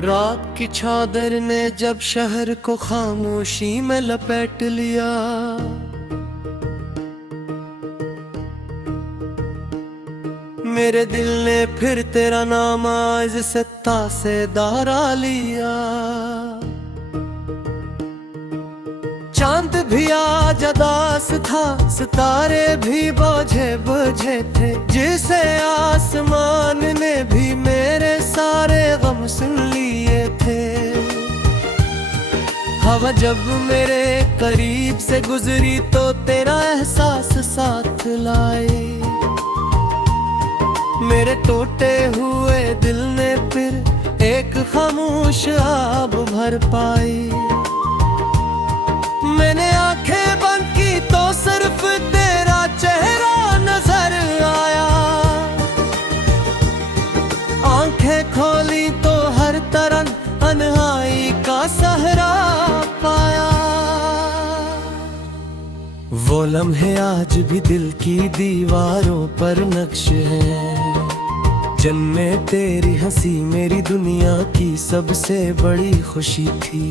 रात की चादर ने जब शहर को खामोशी में लपेट लिया, मेरे दिल ने फिर तेरा नाम आज सत्ता से दारा लिया। चांद भी आज उदास था, सितारे भी बोझे बोझे थे, जिसे आसमान ने भी मेरे सारे गम सुन लिए थे। हवा जब मेरे करीब से गुजरी तो तेरा एहसास साथ लाए, मेरे टूटे हुए दिल ने फिर एक खामोश आब भर पाई। मैंने आंखें बंद की तो सिर्फ तेरा चेहरा नजर आया, आंखें खोली तो हर तरह तन्हाई का सहरा पाया। वो लम्हे आज भी दिल की दीवारों पर नक्श हैं, जन्मे तेरी हंसी मेरी दुनिया की सबसे बड़ी खुशी थी।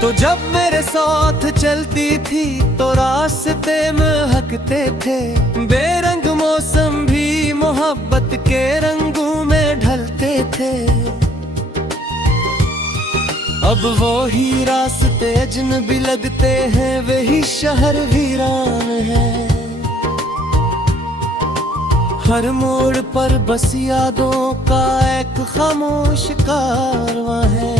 तो जब मेरे साथ चलती थी तो रास्ते महकते थे, बेरंग मौसम भी मोहब्बत के रंगों में ढलते थे। अब वो ही रास्ते अजनबी लगते हैं, वही शहर वीरान है, हर मोड़ पर बस यादों का एक खामोश कारवां है।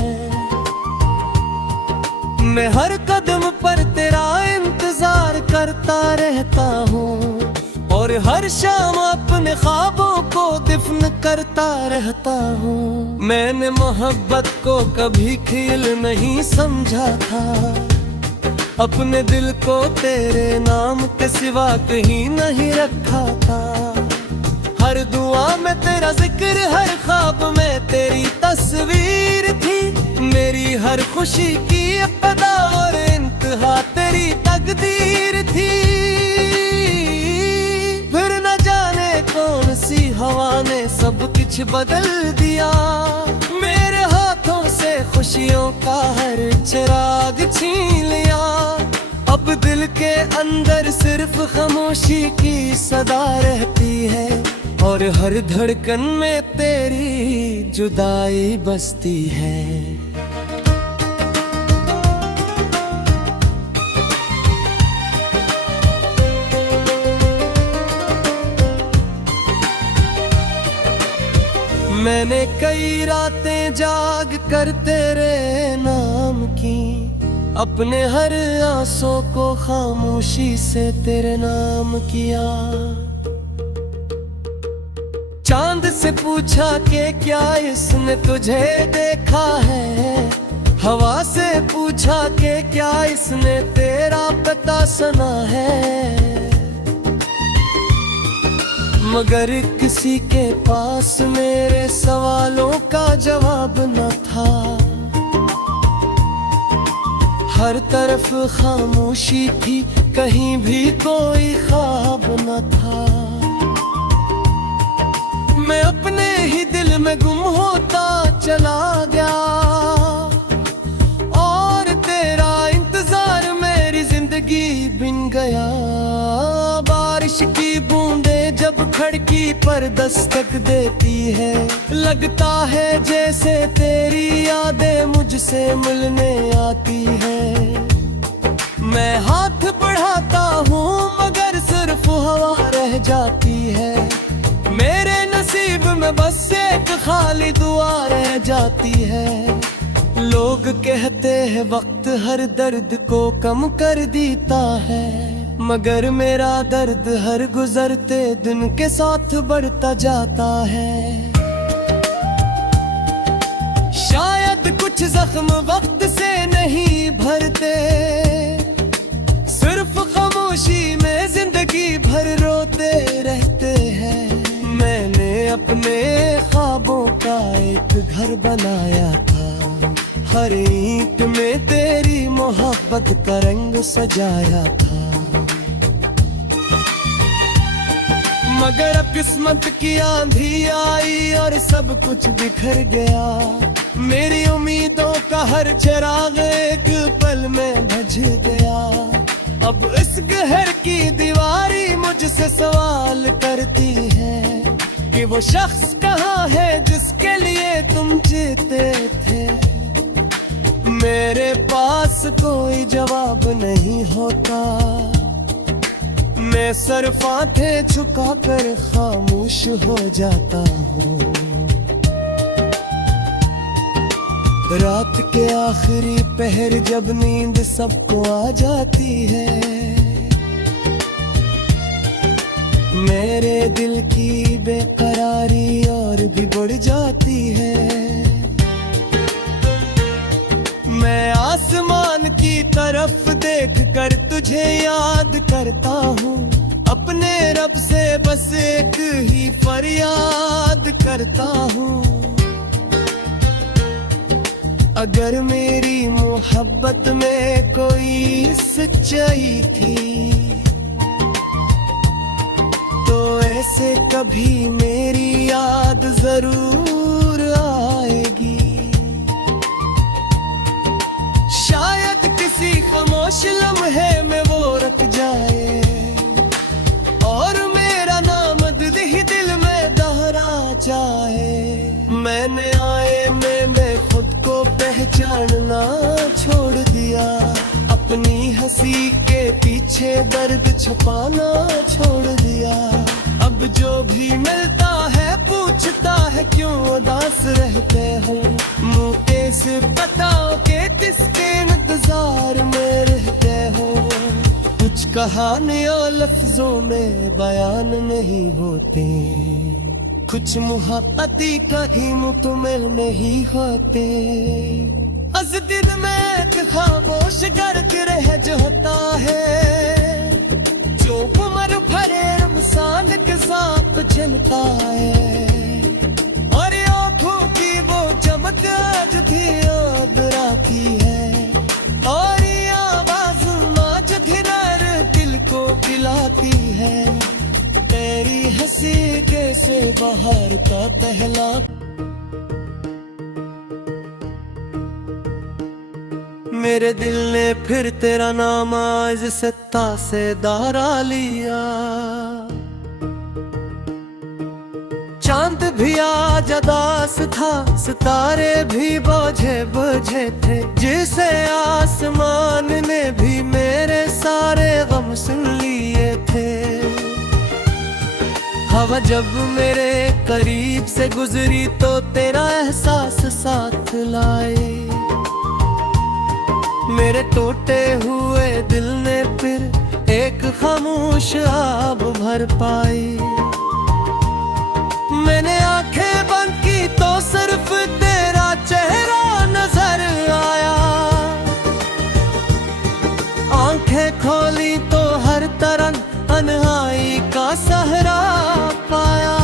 मैं हर कदम पर तेरा इंतजार करता रहता हूँ, और हर शाम अपने ख्वाबों को दफन करता रहता हूँ। मैंने मोहब्बत को कभी खेल नहीं समझा था, अपने दिल को तेरे नाम के सिवा कहीं नहीं रखा था। हर दुआ में तेरा जिक्र, हर ख्वाब में तेरी तस्वीर थी, मेरी हर खुशी की इब्तिदा और इंतहा तेरी तकदीर थी। फिर न जाने कौन सी हवा ने सब कुछ बदल दिया, मेरे हाथों से खुशियों का हर चिराग छीन लिया। अब दिल के अंदर सिर्फ खामोशी की सदा रहती है, और हर धड़कन में तेरी जुदाई बसती है। मैंने कई रातें जाग कर तेरे नाम की, अपने हर आंसू को खामोशी से तेरे नाम किया। चांद से पूछा कि क्या इसने तुझे देखा है, हवा से पूछा कि क्या इसने तेरा पता सुना है, मगर किसी के पास मेरे सवालों का जवाब न था। हर तरफ खामोशी थी, कहीं भी कोई ख्वाब न था। मैं अपने ही दिल में गुम होता चला गया, और तेरा इंतजार मेरी जिंदगी बिन गया। बारिश की बूंदें जब खिड़की पर दस्तक देती है, लगता है जैसे तेरी यादें मुझसे मिलने आती है। मैं हाथ बढ़ाता हूँ मगर सिर्फ हवा रह जाती है, मेरे नसीब में बस एक खाली दुआ रह जाती है। लोग कहते हैं वक्त हर दर्द को कम कर देता है, मगर मेरा दर्द हर गुजरते दिन के साथ बढ़ता जाता है। शायद कुछ जख्म वक्त से नहीं भरते, सिर्फ खामोशी में जिंदगी भर रोते रहते हैं। मैंने अपने ख्वाबों का एक घर बनाया था, हर ईंट में तेरी मोहब्बत का रंग सजाया था। मगर अब किस्मत की आंधी आई और सब कुछ बिखर गया। मेरी उम्मीदों का हर चिराग एक पल में बुझ गया। अब इस घर की दीवारी मुझसे सवाल करती है कि वो शख्स कहाँ है जिसके लिए तुम जीते थे। मेरे पास कोई जवाब नहीं होता, मैं सर फाथे झुकाकर खामोश हो जाता हूँ। रात के आखिरी पहर जब नींद सबको आ जाती है, मेरे दिल की बेकरारी और भी बढ़ जाती है। मैं आसमान की तरफ देखकर तुझे याद करता हूँ, अपने रब से बस एक ही फरियाद करता हूँ। अगर मेरी मोहब्बत में कोई सच्चाई थी तो ऐसे कभी मेरी याद जरूर आएगी। शायद किसी खामोश लम्हे में वो रख जाए और मेरा नाम दिल ही दिल में दोहरा जाए। मैंने खुद को पहचानना छोड़ दिया, अपनी हंसी के पीछे दर्द छुपाना छोड़ दिया। अब जो भी मिलता है पूछता है क्यों उदास रहते हो, मुँह कैसे बताओ कि किसके इंतजार में रहते हो। कुछ कहानियाँ लफ्जों में बयान नहीं होते, कुछ मुहब्बती कहीं मुकम्मल नहीं होते। अज दिन में एक खामोश गर्क रह जाता है, जो उम्र भरे रमसान के साथ चलता है। और आँखों की वो चमक आज भी याद आती है, और ये आवाज नाच धीर दिल को खिलाती है। तेरी हंसी कैसे बाहर का पहला, मेरे दिल ने फिर तेरा नाम आज सत्ता से दारा लिया। चांद भी आज उदास था, सितारे भी बोझे बोझे थे, जिसे आसमान ने भी मेरे सारे गम सुन लिए थे। हवा जब मेरे करीब से गुजरी तो तेरा एहसास साथ लाए। मेरे टूटे हुए दिल ने फिर एक खामोश आब भर पाई। मैंने आंखें बंद की तो सिर्फ तेरा चेहरा नजर आया, आंखें खोली तो हर तरह तन्हाई का सहरा पाया।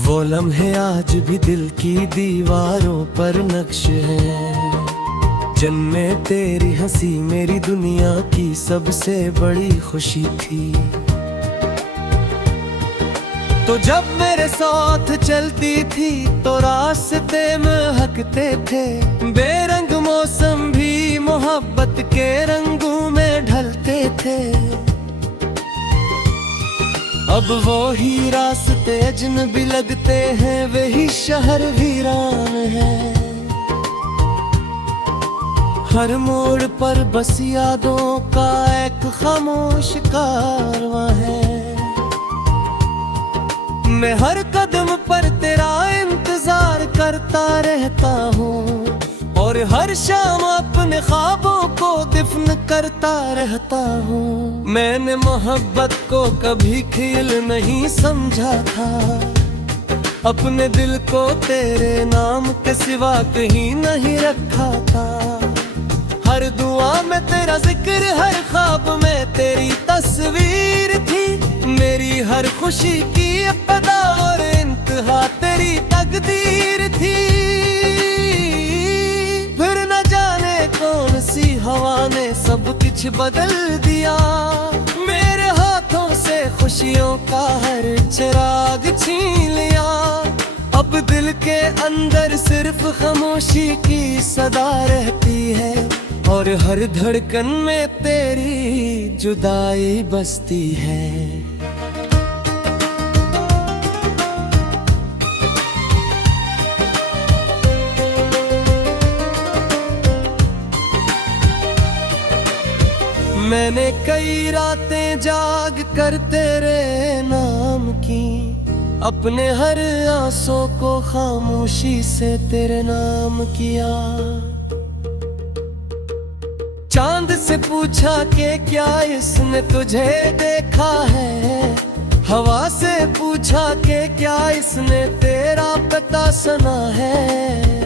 वो लम्हे आज भी दिल की दीवारों पर नक्श है, जन्नत तेरी हंसी मेरी दुनिया की सबसे बड़ी खुशी थी। तो जब मेरे साथ चलती थी तो रास्ते महकते थे, बेरंग मौसम भी मोहब्बत के रंगों में ढलते थे। अब वो ही रास्ते अजनबी लगते हैं, वही शहर वीरान है। हर मोड़ पर बस यादों का एक खामोश कारवां है। मैं हर कदम पर तेरा इंतजार करता रहता हूँ, और हर शाम अपने ख्वाबों को दफन करता रहता हूँ। मैंने मोहब्बत को कभी खेल नहीं समझा था, अपने दिल को तेरे नाम के सिवा कहीं नहीं रखा था। हर दुआ में तेरा जिक्र, हर ख्वाब में तेरी तस्वीर थी। मेरी हर खुशी की इब्तिदा और इंतहा तेरी तकदीर थी। फिर न जाने कौन सी हवा ने सब कुछ बदल दिया, मेरे हाथों से खामोशियों का हर चिराग छीन लिया। अब दिल के अंदर सिर्फ खामोशी की सदा रहती है, और हर धड़कन में तेरी जुदाई बसती है। मैंने कई रातें जाग कर तेरे नाम की, अपने हर आंसू को खामोशी से तेरे नाम किया। चांद से पूछा कि क्या इसने तुझे देखा है, हवा से पूछा कि क्या इसने तेरा पता सुना है।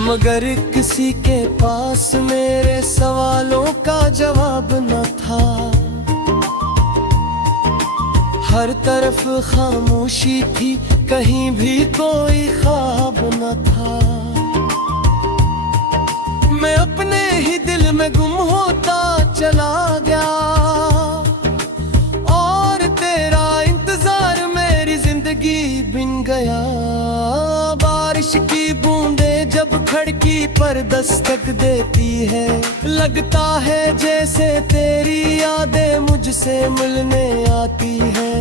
मगर किसी के पास मेरे सवालों का जवाब न था। हर तरफ खामोशी थी, कहीं भी कोई ख्वाब न था। मैं अपने ही दिल में गुम होता चला गया, और तेरा इंतजार मेरी जिंदगी बिन गया। बारिश की बूंदें जब खिड़की पर दस्तक देती है, लगता है जैसे तेरी यादें मुझसे मिलने आती है।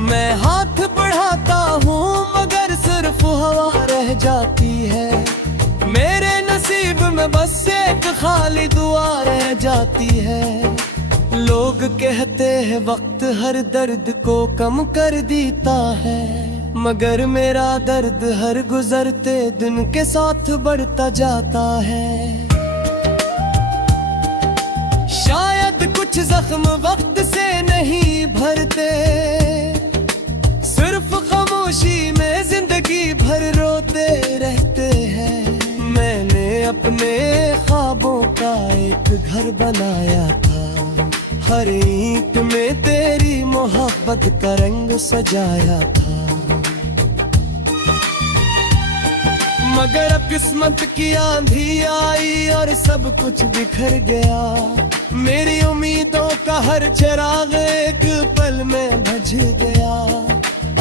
मैं हाथ बढ़ाता हूँ मगर सिर्फ हवा रह जाती है। मेरे नसीब में बस एक खाली दुआ रह जाती है। लोग कहते हैं वक्त हर दर्द को कम कर देता है, मगर मेरा दर्द हर गुजरते दिन के साथ बढ़ता जाता है। शायद कुछ जख्म वक्त से नहीं भरते, सिर्फ खामोशी में जिंदगी भर रोते रहते हैं। मैंने अपने ख्वाबों का एक घर बनाया था, हर ईंट में तेरी मोहब्बत का रंग सजाया था। मगर अब किस्मत की आंधी आई और सब कुछ बिखर गया। मेरी उम्मीदों का हर चिराग एक पल में बुझ गया।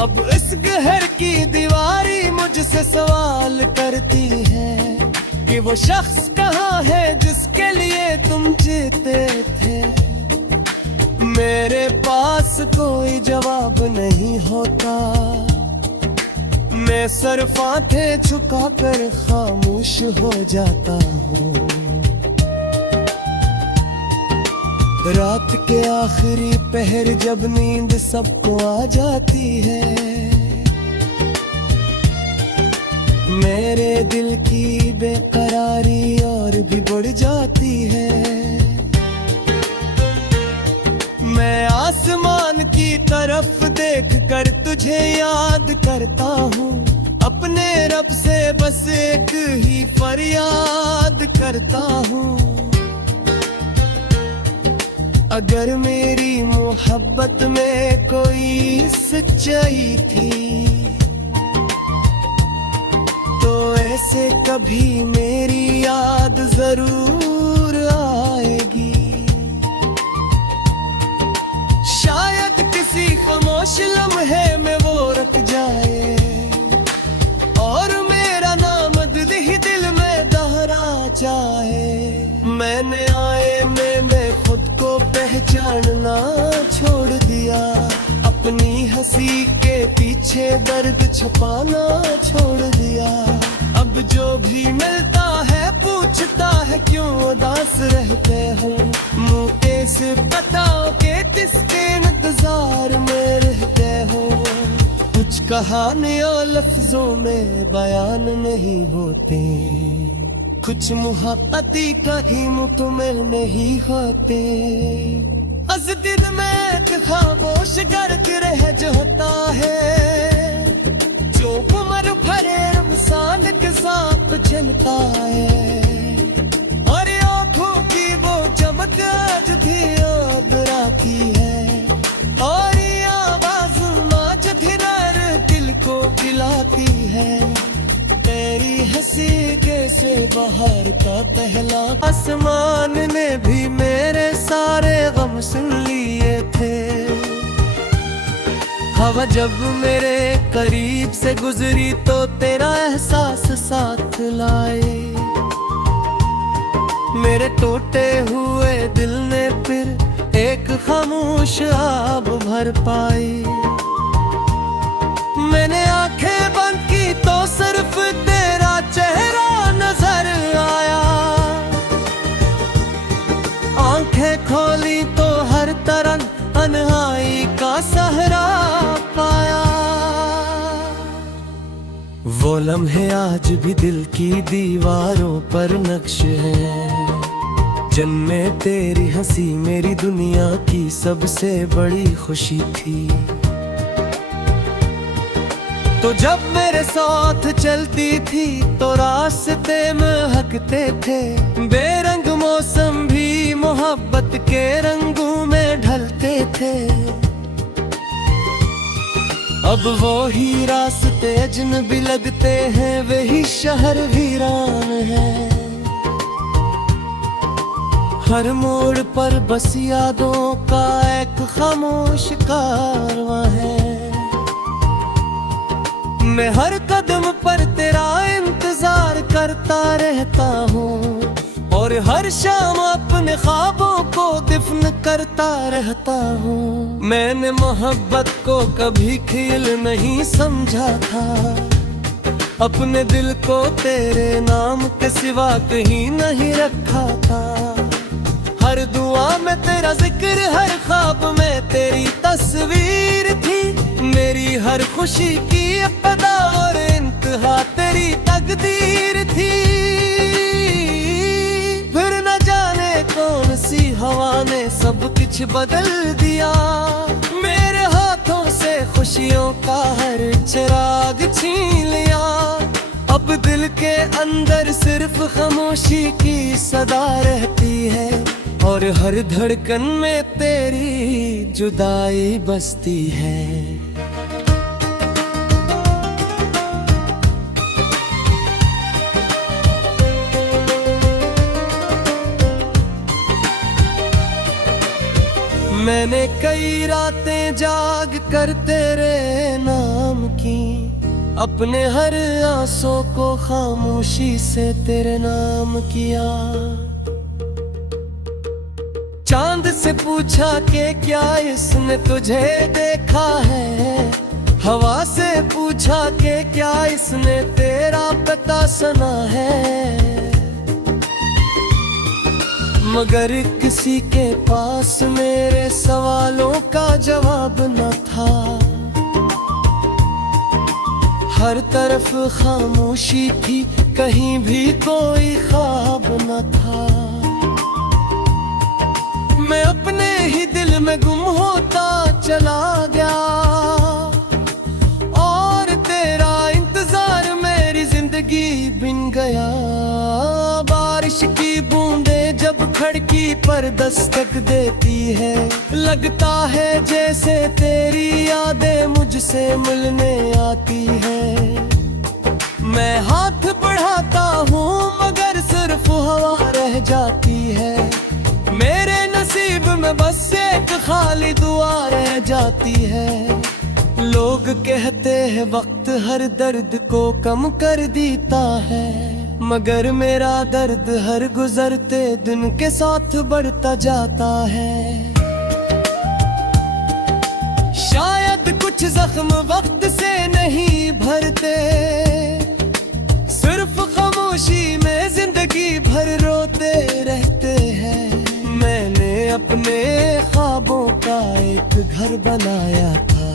अब इस घर की दीवारी मुझसे सवाल करती है कि वो शख्स कहाँ है जिसके लिए तुम जीते थे। मेरे पास कोई जवाब नहीं होता, मैं सिर्फ आंखें झुकाकर खामोश हो जाता हूँ। रात के आखिरी पहर जब नींद सबको आ जाती है, मेरे दिल की बेकरारी और भी बढ़ जाती है। मैं आसमान की तरफ देखकर तुझे याद करता हूँ, अपने रब से बस एक ही फरियाद करता हूँ। अगर मेरी मोहब्बत में कोई सच्चाई थी, तो ऐसे कभी मेरी याद जरूर आएगी। शायद किसी खामोश लम्हे में वो रख जाए, और मेरा नाम दिल ही दिल में दोहरा जाए। मैंने आए मैंने खुद को पहचानना छोड़ दिया, अपनी हंसी के पीछे दर्द छुपाना छोड़ दिया। अब जो भी मिलता है पूछता है क्यों उदास रहते हो। मुँह से बताओ के किसके इंतजार में रहते हो। कुछ कहानियां लफ्जों में बयान नहीं होते, कुछ मुहब्बती कहीं मुकम्मल नहीं होते। अज दिल में एक खामोश गर्द रह जाता है, जो उम्र भरे रमसान के साथ चलता है। और आँखों की वो चमक आज भी याद राखी है, और ये आवाज आज भी दिल को खिलाती है। तेरी हंसी कैसे बाहर का पहला आसमान ने भी मेरे सारे गम सुन लिए थे। हवा जब मेरे करीब से गुजरी तो तेरा एहसास साथ लाए। मेरे टूटे हुए दिल ने फिर एक खामोश आब भर पाई। मैंने आंखें बंद की तो सिर्फ तेरा चेहरा नजर आया। आंखें खोली तो हर तरह तन्हाई का सहरा पाया। वो लम्हे आज भी दिल की दीवारों पर नक्श हैं। जन्मे तेरी हंसी मेरी दुनिया की सबसे बड़ी खुशी थी। तो जब मेरे साथ चलती थी तो रास्ते महकते थे। बेरंग मौसम भी मोहब्बत के रंगों में ढलते थे। अब वो ही रास्ते अजनबी लगते हैं, वही शहर वीरान है। हर मोड़ पर बस यादों का एक खामोश कारवां है। मैं हर कदम पर तेरा इंतजार करता रहता हूँ और हर शाम अपने ख्वाबों को दफन करता रहता हूँ। मैंने मोहब्बत को कभी खेल नहीं समझा था। अपने दिल को तेरे नाम के सिवा कहीं नहीं रखा था। हर दुआ में तेरा जिक्र, हर ख्वाब में तेरी तस्वीर थी। मेरी हर खुशी की इब्तिदा और इंतहा तेरी तकदीर थी। फिर न जाने कौन सी हवा ने सब कुछ बदल दिया। मेरे हाथों से खुशियों का हर चिराग छीन लिया। अब दिल के अंदर सिर्फ खामोशी की सदा रहती है और हर धड़कन में तेरी जुदाई बसती है। मैंने कई रातें जाग कर तेरे नाम की। अपने हर आंसू को खामोशी से तेरे नाम किया। चांद से पूछा कि क्या इसने तुझे देखा है। हवा से पूछा कि क्या इसने तेरा पता सुना है। मगर किसी के पास मेरे सवालों का जवाब न था। हर तरफ खामोशी थी, कहीं भी कोई ख्वाब न था। मैं अपने ही दिल में गुम होता चला गया और तेरा इंतजार मेरी जिंदगी बिन गया। बारिश की बूंदें जब खिड़की पर दस्तक देती है, लगता है जैसे तेरी यादें मुझसे मिलने आती है। मैं हाथ बढ़ाता हूँ मगर सिर्फ हवा रह जाती है। मेरे नसीब में बस एक खाली दुआ रह जाती है। लोग कहते हैं वक्त हर दर्द को कम कर देता है, मगर मेरा दर्द हर गुजरते दिन के साथ बढ़ता जाता है। शायद कुछ जख्म वक्त से नहीं भरते, सिर्फ खामोशी में जिंदगी भर रोते रहते हैं। मैंने अपने ख्वाबों का एक घर बनाया था,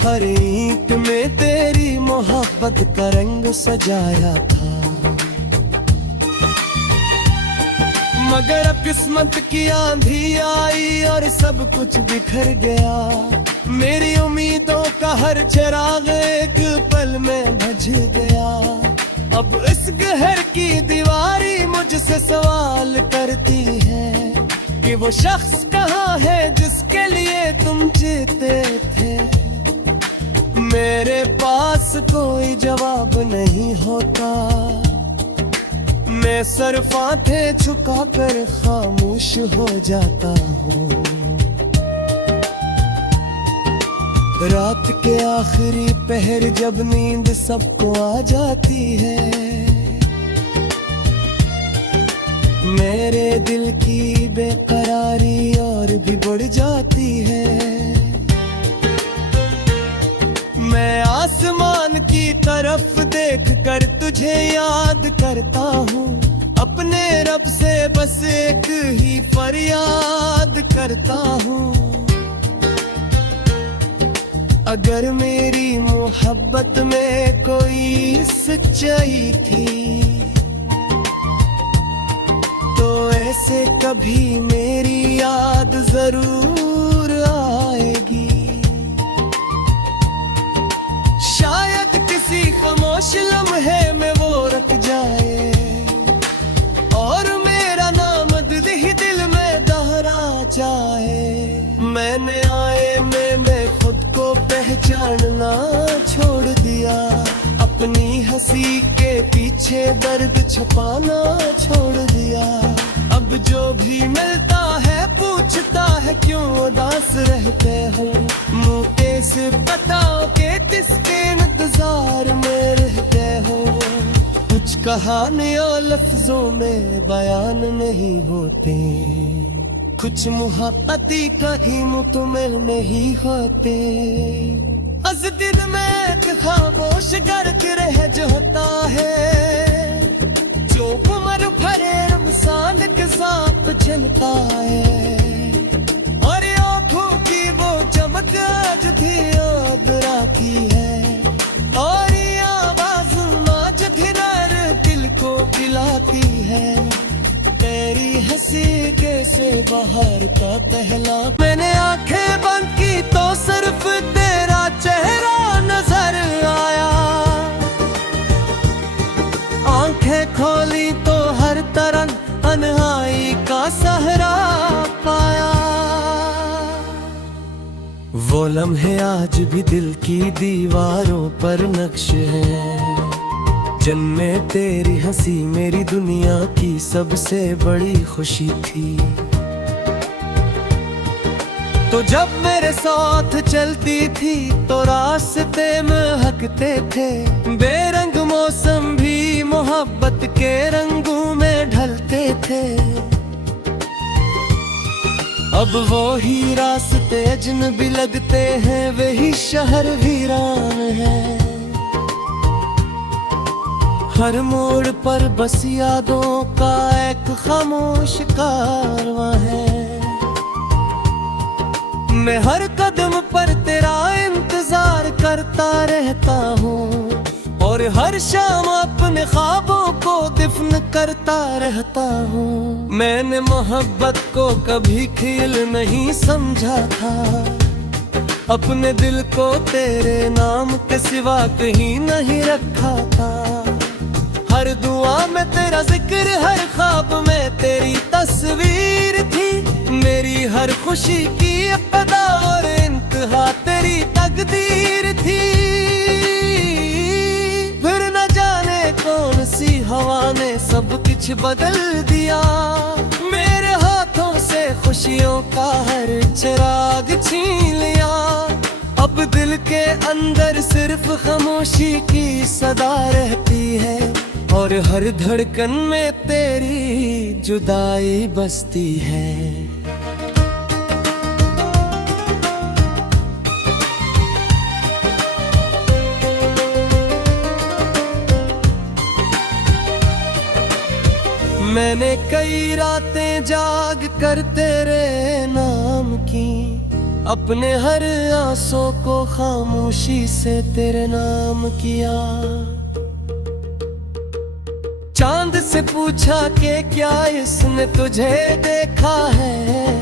हर ईंट में तेरी मोहब्बत का रंग सजाया था। मगर अब किस्मत की आंधी आई और सब कुछ बिखर गया। मेरी उम्मीदों का हर चिराग एक पल में बुझ गया। अब इस घर की दीवारी मुझसे सवाल करती है कि वो शख्स कहाँ है जिसके लिए तुम जीते थे। मेरे पास कोई जवाब नहीं होता, मैं सर फाथे झुका कर खामोश हो जाता हूँ। रात के आखिरी पहर जब नींद सबको आ जाती है, मेरे दिल की बेकरारी और भी बढ़ जाती है। मैं आसमान की तरफ देख कर तुझे याद करता हूँ, अपने रब से बस एक ही फरियाद करता हूँ। अगर मेरी मोहब्बत में कोई सच्चाई थी, तो ऐसे कभी मेरी याद जरूर आएगी। शायद किसी खामोश लम्हे में वो रख जाए, और मेरा नाम दिल ही दिल में दोहरा जाए। मैंने आए मैं खुद को पहचानना छोड़ दिया, अपनी हंसी के पीछे दर्द छुपाना छोड़ दिया। अब जो भी मिलता है पूछता है क्यों उदास रहते हो, मुँह कैसे बताओ कि किसके इंतजार में रहते हो। कुछ कहानियों लफ्जों में बयान नहीं होते, कुछ मोहब्बती कहीं मुकम्मल नहीं होते। अज दिल में एक खामोश गर्द रह जाता है, जो उम्र भरे रमजान के साथ चलता है। और आँखों की वो चमक आज थी याद राखी है, और ये आवाज आज धीरे दिल को पिलाती है। तेरी हंसी कैसे बाहर का पहला, मैंने आंखें बंद की तो सिर्फ तेरा चेहरा नजर आया, आंखें खोली तो हर तरह तन्हाई का सहरा पाया। वो लम्हे आज भी दिल की दीवारों पर नक्श है, जन्में तेरी हंसी मेरी दुनिया की सबसे बड़ी खुशी थी। तो जब मेरे साथ चलती थी तो रास्ते महकते थे, बेरंग मौसम भी मोहब्बत के रंगों में ढलते थे। अब वो ही रास्ते अजनबी लगते हैं, वही शहर वीरान है। हर मोड़ पर बस यादों का एक खामोश कारवां है। मैं हर कदम पर तेरा इंतजार करता रहता हूँ, और हर शाम अपने ख्वाबों को दफन करता रहता हूँ। मैंने मोहब्बत को कभी खेल नहीं समझा था, अपने दिल को तेरे नाम के सिवा कहीं नहीं रखा था। हर दुआ में तेरा जिक्र, हर ख्वाब में तेरी तस्वीर थी। मेरी हर खुशी की इब्तिदा और इंतहा तेरी तकदीर थी। फिर न जाने कौन सी हवा ने सब कुछ बदल दिया, मेरे हाथों से खुशियों का हर चिराग छीन लिया। अब दिल के अंदर सिर्फ खामोशी की सदा रहती है, और हर धड़कन में तेरी जुदाई बसती है। मैंने कई रातें जाग कर तेरे नाम की, अपने हर आंसू को खामोशी से तेरे नाम किया। चांद से पूछा कि क्या इसने तुझे देखा है,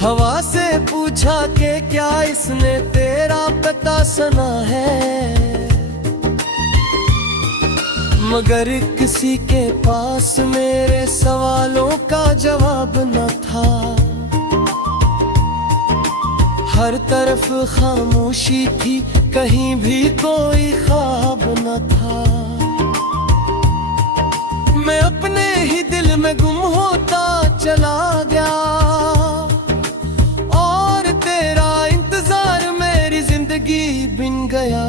हवा से पूछा कि क्या इसने तेरा पता सुना है। मगर किसी के पास मेरे सवालों का जवाब न था। हर तरफ खामोशी थी, कहीं भी कोई ख्वाब न था। मैं अपने ही दिल में गुम होता चला गया और तेरा इंतजार मेरी जिंदगी बिन गया।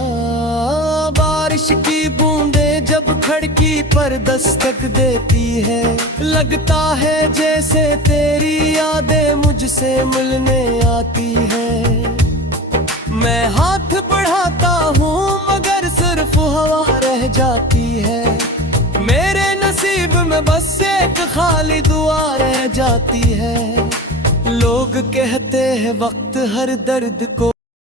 बारिश की बूंदें जब खिड़की पर दस्तक देती है, लगता है जैसे तेरी यादें मुझसे मिलने आती है। मैं हाथ बढ़ाता हूँ मगर सिर्फ हवा रह जाती है। मेरे नसीब में बस एक खाली दुआ रह जाती है। लोग कहते हैं वक्त हर दर्द को